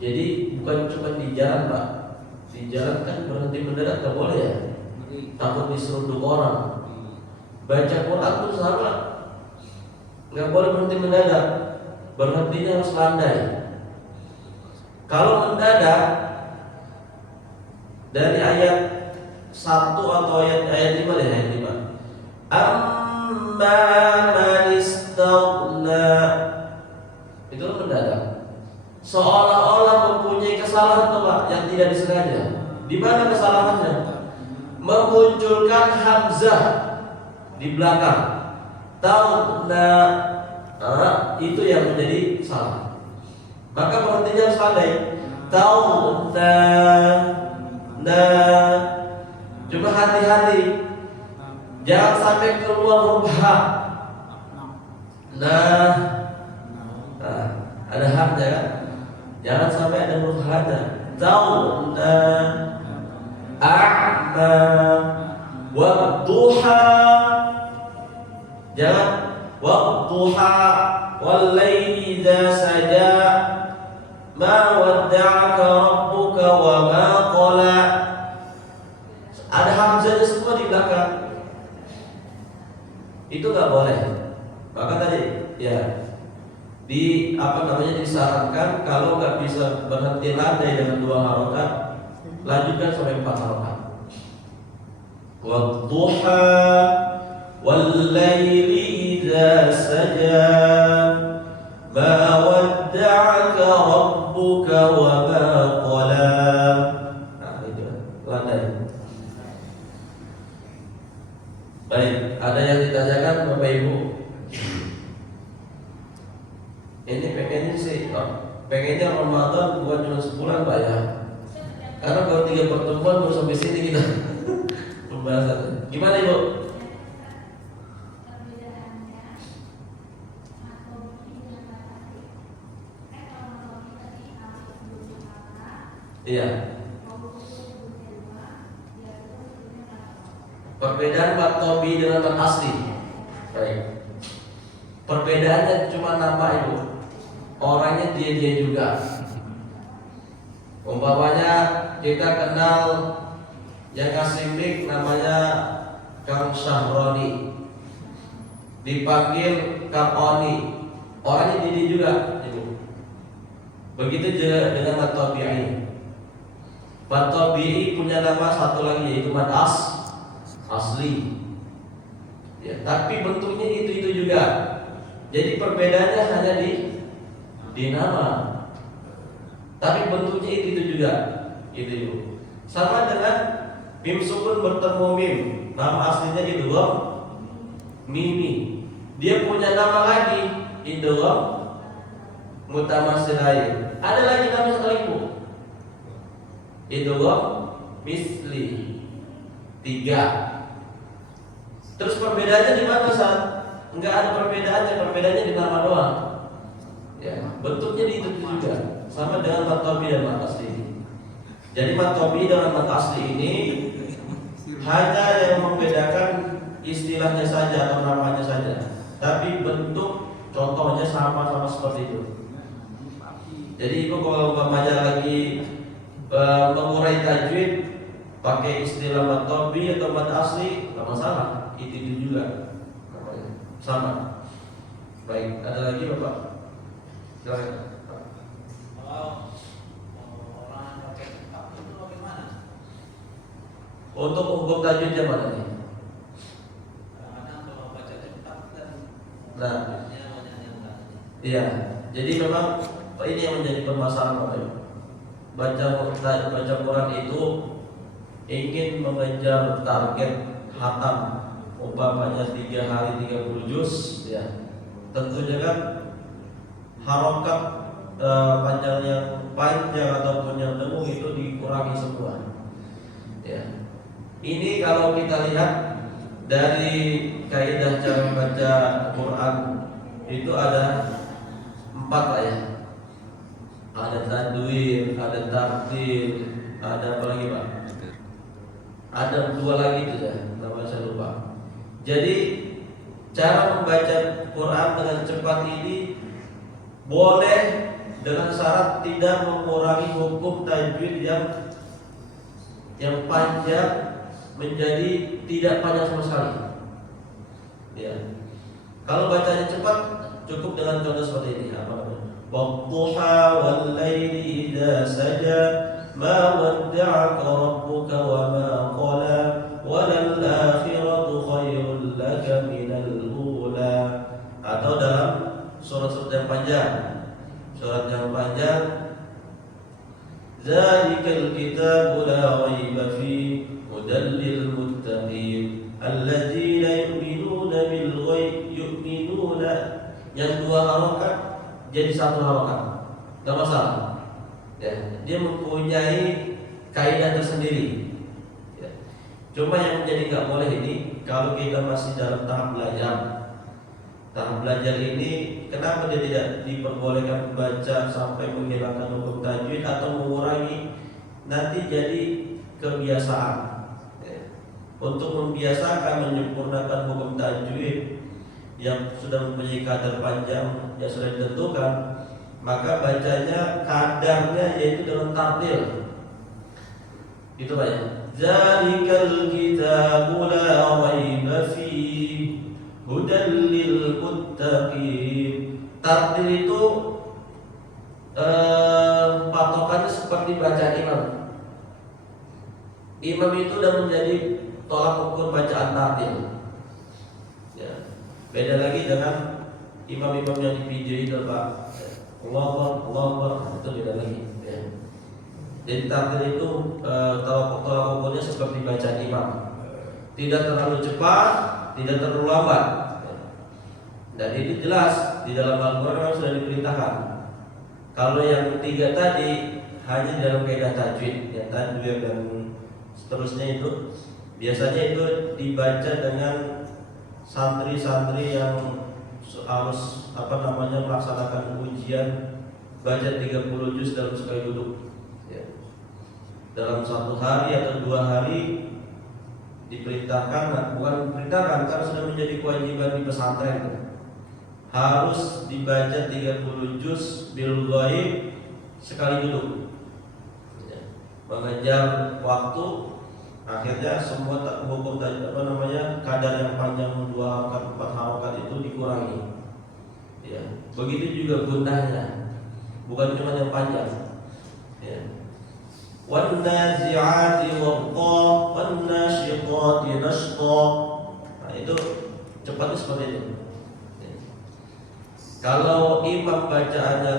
Jadi bukan cuma di jalan, Pak. Di jalan kan berhenti mendadak tak boleh ya. Takut diseruduk orang. Baca Quran pun sama. Nggak boleh berhenti mendadak. Berhentinya harus landai. Kalau mendadak dari ayat 1 atau ayat 5 deh, ayat 5. Amma man istaghna. Itu mendadak. Seolah-olah mempunyai kesalahan tuh, Pak, yang tidak disengaja. Di mana kesalahannya? Memunculkan hamzah di belakang. Taghna, itu yang menjadi salah. Maka berhentinya harus landai. Taghna. Nah, cuma hati-hati, jangan sampai keluar huruf H. Nah, ada haknya kan? Jangan sampai ada huruf H-nya. Taghna, a'ma, wadduha. Jangan wadduha, wal laili idza saja, ma wadda'aka rabbuka wa ma qala. Ada hamzahnya semua di belakang. Itu nggak boleh. Maka tadi ya disarankan kalau nggak bisa berhenti landai dengan 2 harokat, lanjutkan sampai 4 harokat. Wadduha wal laili idza saja, ma wadda'aka rabbuka wa ma qala. Nah, itu landai. Baik, ada yang ditanyakan Bapak Ibu? Ini pengennya sih, pengennya Ramadan bukan cuma sebulan, Pak ya. Karena kalau 3 pertemuan baru sampai sini kita. pembahasan. Gimana Ibu? Iya. Perbedaan mat tobi dengan mat asli. Baik. Perbedaannya cuma nama Ibu. Orangnya dia juga. Umpamanya kita kenal yang ngasih mic namanya Kang Syahroni, dipanggil Kang Oni, orangnya dia juga Ibu. Begitu juga dengan mat tabi'i. Mat tabi'i punya nama satu lagi yaitu mat asli. Ya, tapi bentuknya itu juga. Jadi perbedaannya hanya di nama. Tapi bentuknya itu juga. Itu. Sama dengan mim sukun bertemu mim. Nama aslinya idgham mimi. Dia punya nama lagi idgham mutamatsilain. Ada lagi nama satu lagi Bu. Idgham misli. 3. Terus perbedaannya di mana San? Enggak ada perbedaannya di nama doang. Ya, bentuknya itu juga. Sama dengan mat tabi dan mat asli. Jadi mat tabi dengan mat asli ini hanya yang membedakan istilahnya saja atau namanya saja. Tapi bentuk contohnya sama-sama seperti itu. Jadi itu kalau umpamanya lagi mengurai tajwid pakai istilah mat tabi atau mat asli enggak masalah. Itu juga sama. Baik, ada lagi Bapak? Silakan. Kalau orang baca cepat itu bagaimana? Untuk hukum tajwidnya mana nih? Kadang-kadang kalau baca cepat kan Nah, banyak yang enggak. iya. Jadi memang ini yang menjadi permasalahan Bapak Ibu. Baca Quran itu ingin mengejar target hatam, umpamanya 3 hari 30 juz, ya. Tentunya kan harokat panjang ataupun yang temu itu dikurangi semua. Ya. Ini kalau kita lihat dari kaidah cara membaca Quran itu ada 4 lah ya. Ada tadwir, ada tartil, ada apa lagi Pak? Ada 2 lagi itu ya, nama saya lupa. Jadi cara membaca Quran dengan cepat ini boleh dengan syarat tidak mengurangi hukum tajwid yang panjang menjadi tidak panjang sama sekali. Ya. Kalau bacanya cepat cukup dengan contoh seperti ini. Apa namanya? Wadduha wal laili idza saja ma wadda'aka rabbuka wa ma qala walal akhiratu khairul laka minal ula. Atau dalam surat-surat yang panjang. Surat yang panjang Zalikal kitabu la raiba fi hudal lil muttaqin alladzina yu'minuna bil ghaib yu'minuna. Yang 2 harokat jadi 1 harokat, enggak masalah. Ya, dia mempunyai kaidah tersendiri. Ya. Cuma yang menjadi enggak boleh ini kalau kita masih dalam tahap belajar. Tahap belajar ini kenapa dia tidak diperbolehkan baca sampai menghilangkan hukum tajwid atau mengurangi, nanti jadi kebiasaan. Ya. Untuk membiasakan menyempurnakan hukum tajwid yang sudah mempunyai kadar panjang yang sudah ditentukan, maka bacanya kadarnya yaitu dengan tartil. Itu Pak ya. Zalikal kitabu la raiba fihi hudal lil muttaqin. Tartil itu patokannya seperti bacaan imam. Imam itu sudah menjadi tolak ukur bacaan tartil. Ya. Beda lagi dengan imam-imam yang di video itu Pak. Allahu Akbar, itu beda lagi. Ya. Jadi tartil itu tolak ukurnya seperti bacaan imam. Tidak terlalu cepat, tidak terlalu lambat. Dan itu jelas di dalam Al-Quran memang sudah diperintahkan. Kalau yang 3 tadi hanya di dalam kaidah tajwid, yang tadwir dan seterusnya itu Biasanya itu dibaca dengan santri-santri yang harus melaksanakan ujian baca 30 juz dalam sekali duduk. Ya. Dalam 1 hari atau 2 hari diperintahkan, bukan diperintahkan, karena sudah menjadi kewajiban di pesantren, harus dibaca 30 juz bil ghaib sekali duduk. Ya. Mengejar waktu, akhirnya semua hukum kadar yang panjang 2 harokat 4 harokat itu dikurangi. Ya. Begitu juga gunanya, bukan cuma yang panjang. Ya. Wan nazi'ati gharqa wan nasyiqati nashqa. Nah, itu cepatnya seperti itu. Ya. Kalau imam bacaannya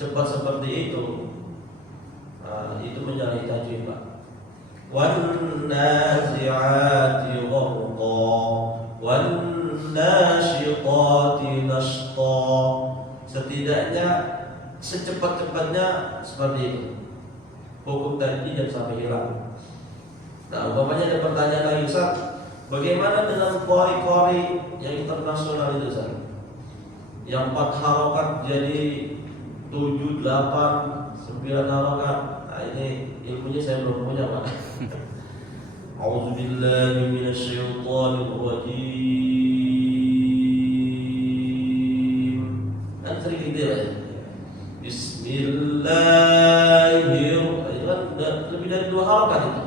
cepat seperti itu, itu menyalahi tajwid, Pak. Wan nazi'ati gharqa wan nasyiqati nashqa. Setidaknya secepat-cepatnya seperti itu. Hukum tadi jangan sampai hilang. Nah, umpamanya ada pertanyaan lagi, Ustaz, bagaimana dengan qori-qori yang internasional itu, Ustaz? Yang 4 harokat jadi 7, 8, 9 harokat. Nah, ini ilmunya saya belum punya, Pak. A'udzubillahi minasyaitonir rajim. Kan sering gitu ya. Bismillahirrahmanirrahim. Lebih dari 2 harokat itu.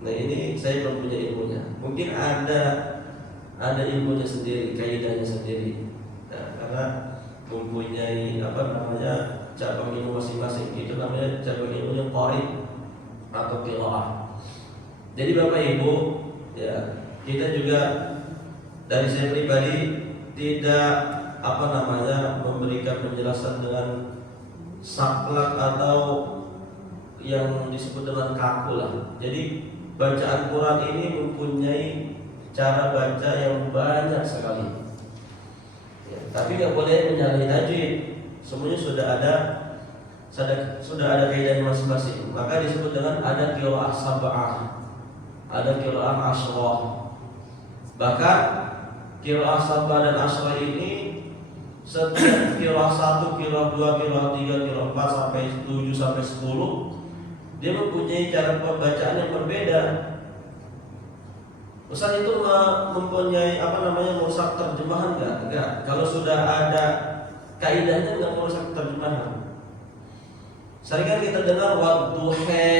Nah, ini saya belum punya ilmunya. Mungkin ada ilmunya sendiri, kaidahnya sendiri. Nah, karena mempunyai cabang ilmu masing-masing. Itu namanya cabang ilmunya qari atau qiraah. Jadi Bapak Ibu, ya, kita juga dari saya pribadi tidak memberikan penjelasan dengan saklek atau yang disebut dengan kaku lah. Jadi bacaan Quran ini mempunyai cara baca yang banyak sekali. Ya, tapi nggak boleh menyalahi tajwid. Semuanya sudah ada kaidahnya masing-masing. Maka disebut dengan ada qiraah sab'ah, ada qiraah asyrah. Bahkan qiraah sab'ah dan asyrah ini setiap qiraah 1, qiraah 2, qiraah 3, qiraah 4 sampai 7 sampai 10 dia mempunyai cara pembacaan yang berbeda. Ustaz itu mempunyai merusak terjemahan enggak? Kalau sudah ada kaidahnya enggak merusak terjemahan. Sering kan kita dengar wadduha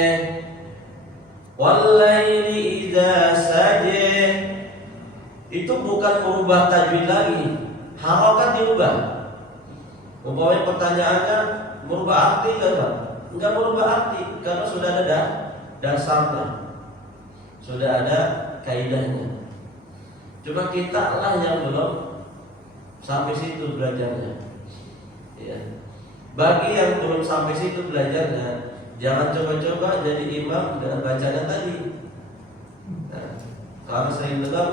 wallaili idza sajah. Itu bukan merubah tajwid lagi, harokat diubah. Umpamanya pertanyaannya merubah arti enggak merubah arti, karena sudah ada dasarnya, sudah ada kaidahnya. Cuma kita lah yang belum sampai situ belajarnya. Ya. Bagi yang belum sampai situ belajarnya, jangan coba-coba jadi imam dengan bacaan tadi. Nah, kalau sering dengar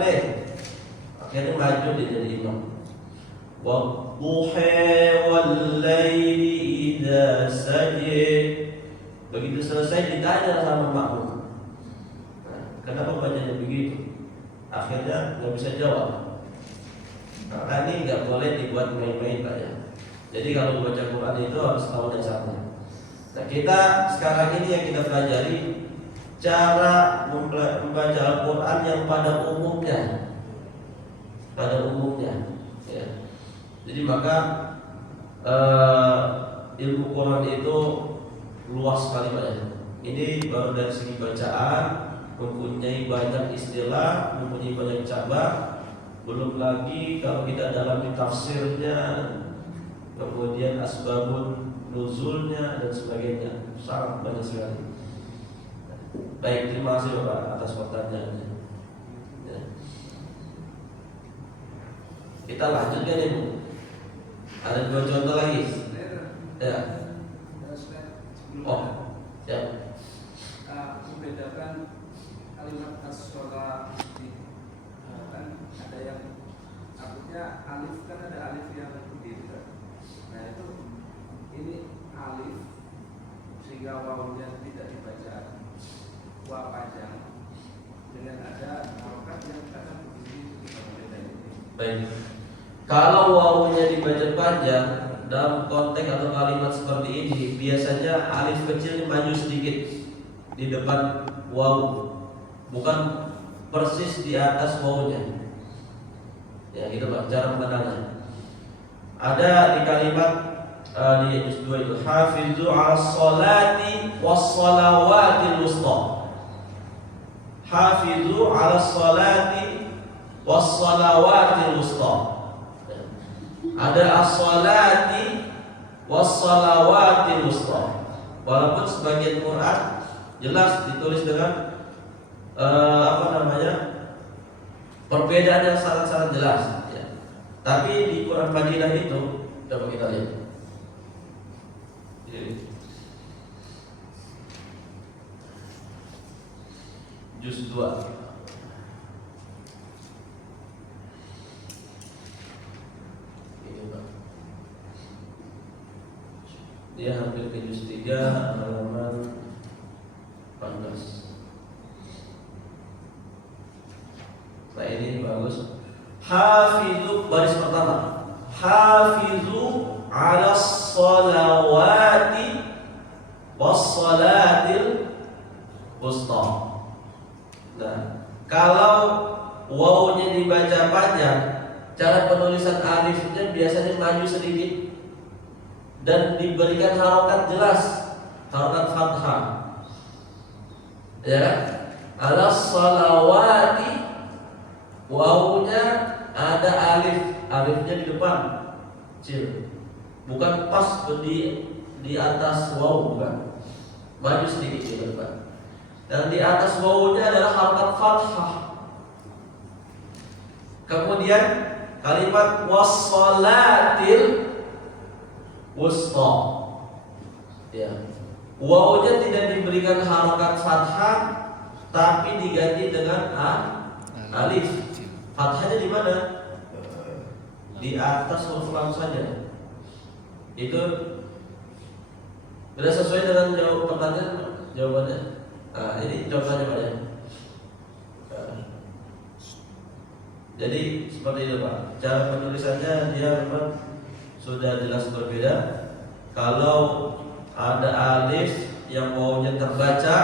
akhirnya maju dia jadi imam. Wadduha wallaili idza sajah. Begitu selesai ditanya sama makmum, nah, kenapa bacanya begitu? Akhirnya nggak bisa jawab. Nah, ini nggak boleh dibuat main-main, Pak ya. Jadi kalau baca Quran itu harus tahu dasarnya. Nah, kita sekarang ini yang kita pelajari cara membaca Al-Quran yang pada umumnya, ya. Jadi maka ilmu Quran itu luas sekali, Pak ya. Ini baru dari segi bacaan, mempunyai banyak istilah, mempunyai banyak cabang. Belum lagi kalau kita dalam tafsirnya, kemudian asbabun nuzulnya dan sebagainya, sangat banyak sekali. Baik, terima kasih Bapak atas pertanyaannya. Ya. Kita lanjutkan ya Bu. Ada 2 contoh lagi. Ya. Oh, ya. Membedakan kalimat as-sholat kan ada yang artinya alif, kan ada alif yang berdiri kan. Nah itu ini alif sehingga wawunya tidak dibaca wa panjang, dengan ada harokat yang kadang begini berbeda ini. Baik. Kalau wawunya dibaca panjang dalam konteks atau kalimat seperti ini, biasanya alif kecil maju sedikit di depan wawu, bukan persis di atas wawunya. Ya, gitu Pak, cara mengenalnya. Ada di kalimat di juz 2 itu, hafizu 'alas sholati was shalawatil wusta. Hafizu 'alas sholati was shalawatil wusta. Ada as-sholati was shalawatil wusta. Walaupun sebagian Quran jelas ditulis dengan perbedaan yang sangat-sangat jelas ya. Tapi di Quran Madinah itu coba kita lihat. Juz 2. Dia hampir ke juz 3 halaman 14. Nah ini bagus. Hafizu baris pertama. Hafizu 'alas sholawati was shalatil wusta. Nah, kalau wawunya dibaca panjang, cara penulisan alifnya biasanya maju sedikit dan diberikan harokat jelas, harokat fathah. Ya, alas sholawati, wawunya ada alifnya di depan, kecil, bukan pas di atas wawu, bukan, maju sedikit di depan. Dan di atas wawunya adalah harokat fathah. Kemudian kalimat wassalatil wusta, ya, wawunya tidak diberikan harokat fathah, tapi diganti dengan alif. Fathahnya di mana? Di atas huruf lam saja. Itu sudah sesuai dengan jawabannya. Nah, ini jawabannya Pak ya. Jadi seperti itu Pak. Cara penulisannya dia memang sudah jelas berbeda. Kalau ada alif yang wawunya terbaca,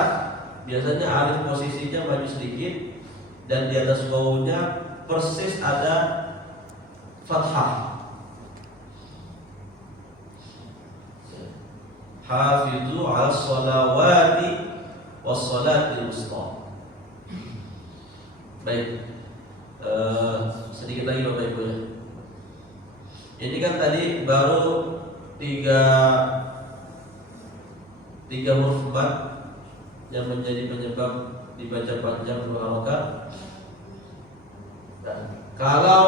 biasanya alif posisinya maju sedikit dan di atas wawunya persis ada fathah. Hafizu 'alas sholawati was shalatil wusta. Baik. Sedikit lagi Bapak Ibu ya. Ini kan tadi baru tiga huruf mat yang menjadi penyebab dibaca panjang dua harokat. Nah, kalau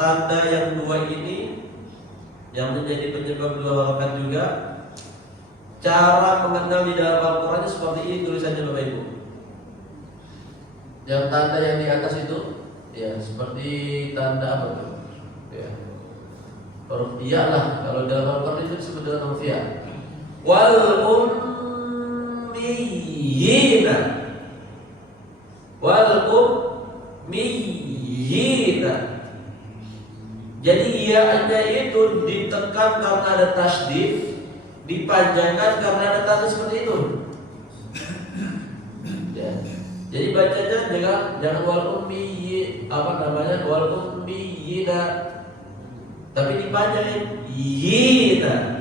tanda yang dua ini yang menjadi penyebab dua harokat juga, cara mengenal di dalam Al-Quran seperti ini tulisannya Bapak Ibu. Yang tanda yang di atas itu, ya seperti tanda apa tuh? Ya, huruf iya lah. Kalau dalam Al-Quran itu disebut dengan huruf iya. Wal ummiyina, wal ummiyina. Jadi iya-nya itu ditekan karena ada tasydid, dipanjangkan karena ada tanda seperti itu. Ya. Jadi bacanya jangan wal ummiyyi wal ummiyina, tapi dipanjangin yina.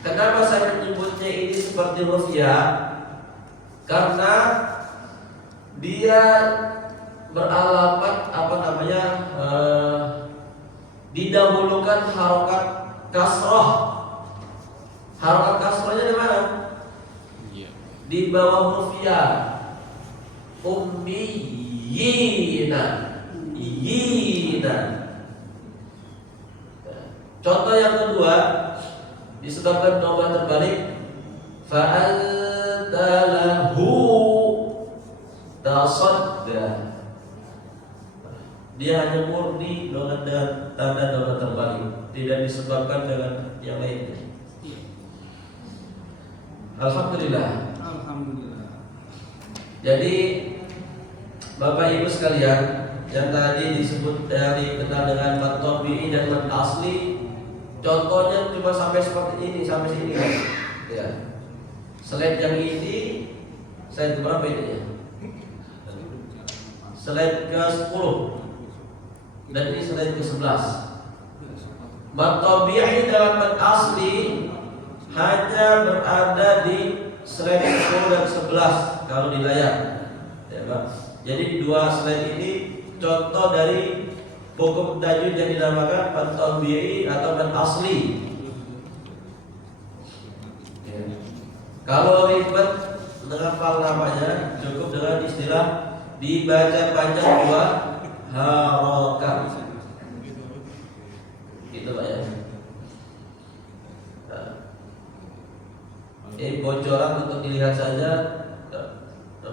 Kenapa saya menyebutnya ini seperti huruf ya? Karena dia beralamat didahulukan harokat kasroh. Harokat kasrohnya di mana? Di bawah huruf ya. Ummiyina, yina. Contoh yang kedua, disebabkan dhamma terbalik, fa'anta lahu tasadda. Dia hanya murni dengan tanda dhamma terbalik, tidak disebabkan dengan yang lainnya. Alhamdulillah. Alhamdulillah. Jadi Bapak Ibu sekalian, yang tadi disebut dikenal dengan mat tabi'i dan mat asli, contohnya cuma sampai seperti ini, sampai sini kan? Ya. Slide yang ini, slide berapa ini ya? Slide ke-10 dan ini slide ke-11. Mat tabi'i dan mat asli hanya berada di slide 10 dan 11 kalau di layar, ya Pak. Jadi dua slide ini contoh dari hukum tajwid yang dinamakan mat tabi'i atau mat asli. Ya. Kalau ribet dengan namanya cukup dengan istilah dibaca panjang dua harokat. Gitu Pak ya. Nah, ini bocoran untuk dilihat saja,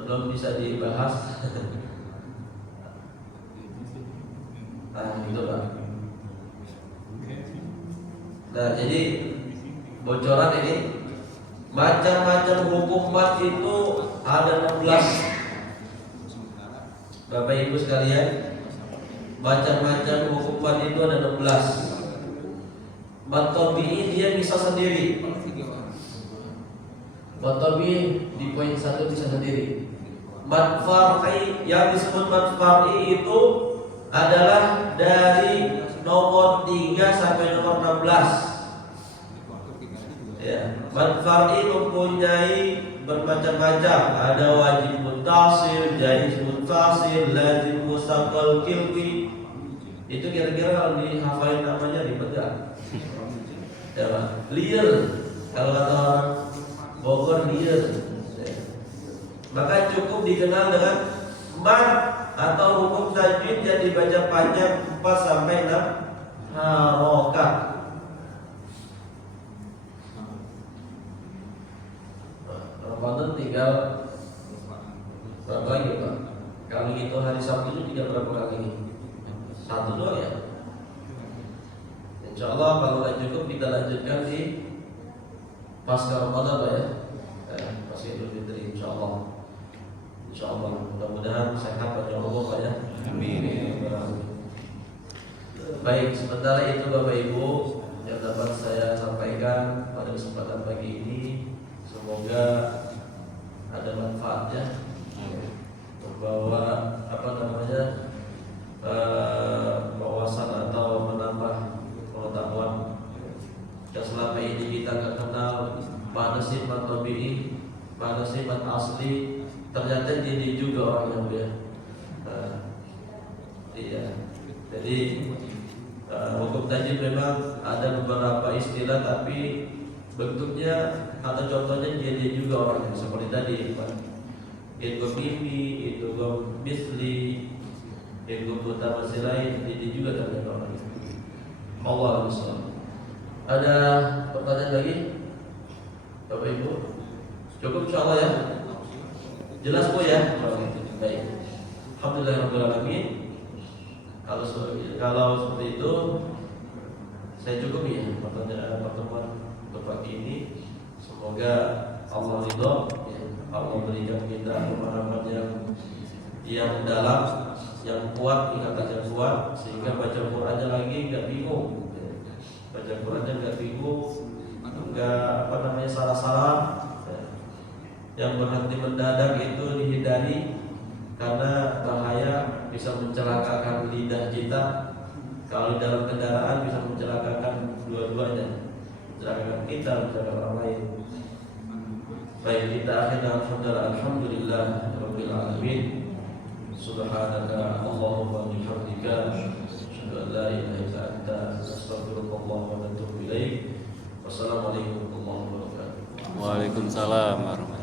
belum bisa dibahas. Nah, gitu Pak. Nah, jadi bocoran ini macam-macam hukum mat itu ada 16. Bapak Ibu sekalian, macam-macam hukum mat itu ada 16. Mat tabi'i dia bisa sendiri. Mat tabi'i di poin 1 bisa sendiri. Mat far'i, yang disebut mat far'i itu adalah dari nomor 3 sampai nomor 16. Ya, mat far'i mempunyai bermacam-macam. Ada wajib muttasil, jaiz muttasil, lazim mustaqal kilfi. Itu kira-kira kalau dihafalin namanya ribet enggak? Ya, Pak. Liar. Kalau kata orang Bogor liar. Ya. Maka cukup dikenal dengan mat atau hukum tajwid yang dibaca panjang 4 sampai 6 harokat. Ramadan tinggal berapa lagi Pak? Kalau itu hari Sabtu itu tinggal berapa kali? 1 doang ya? Insya Allah kalau nggak cukup kita lanjutkan di pasca Ramadan Pak ya. Pasca Idul Fitri Insya Allah. Insya Allah mudah-mudahan sehat panjang umur Pak ya. Amin. Baik, sementara itu Bapak Ibu yang dapat saya sampaikan pada kesempatan pagi ini, semoga ada manfaatnya, membawa wawasan atau menambah pengetahuan yang selama ini kita nggak kenal. Mana sih mat tabi'i, mana sih mat asli, ternyata jadi juga orangnya Bu ya. Iya. Jadi hukum tajwid memang ada beberapa istilah, tapi bentuknya atau contohnya jadi juga orangnya seperti tadi Pak. Itu mimi, itu misli, itu mutawasil lain, jadi juga ternyata orangnya. Allah SWT. Ada pertanyaan lagi Bapak Ibu? Cukup insya Allah ya. Jelas Bu ya. Baik. Alhamdulillahirobbilalamin. Kalau seperti itu saya cukup ya pertemuan untuk pagi ini. Semoga Allah ridho, ya, Allah berikan kita pemahaman yang dalam, yang kuat, ingatan yang kuat, sehingga baca Qurannya lagi nggak bingung. Baca Qurannya nggak bingung, nggak salah-salah. Yang berhenti mendadak itu dihindari, karena bahaya bisa mencelakakan lidah kita. Kalau dalam kendaraan bisa mencelakakan dua-duanya, mencelakakan kita, mencelakakan orang lain. Baik, kita akhirnya alhamdulillah rabbil alamin. Subhanaka Allahumma wa bihamdika, asyhadu an la ilaha illa anta, astaghfiruka wa atubu ilaik. Wassalamualaikum warahmatullahi wabarakatuh. Waalaikumsalam warahmatullahi wabarakatuh.